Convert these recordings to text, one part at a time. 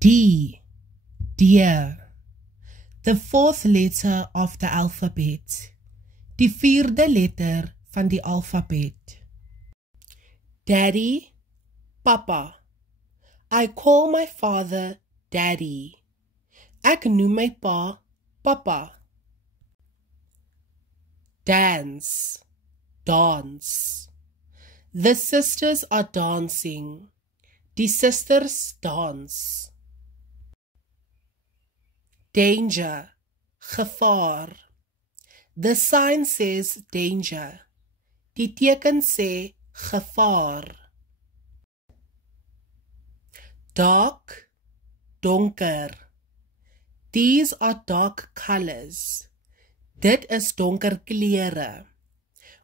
D, deer. The fourth letter of the alphabet. Die vierde letter van die alfabet. Daddy, papa. I call my father daddy. Ek noem my pa papa. Dance, dance. The sisters are dancing. Die sisters dans. Danger, gevaar. The sign says danger. Die teken sê gevaar. Dark, donker. These are dark colors. Dit is donker kleure.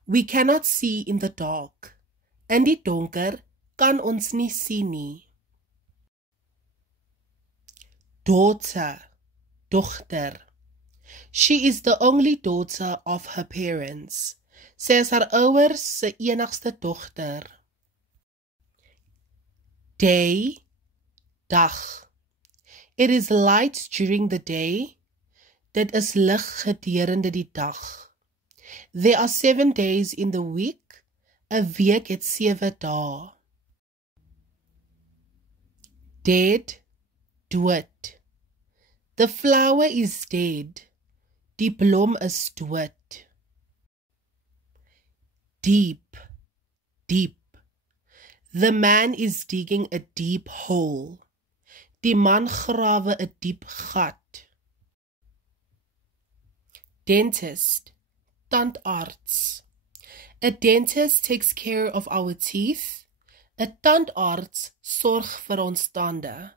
We cannot see in the dark. In die donker kan ons nie sien nie. Daughter, dogter. She is the only daughter of her parents. Sy is haar ouers se enigste dogter. Day, dag. It is light during the day. Dit is lig gedurende die dag. There are 7 days in the week. 'n week het 7 dae. Dead, dood. The flower is dead. Die blom is dood. Deep, deep. The man is digging a deep hole. Die man grawe 'n diep gat. Dentist, tandarts. A dentist takes care of our teeth. 'n tandarts sorg vir ons tande.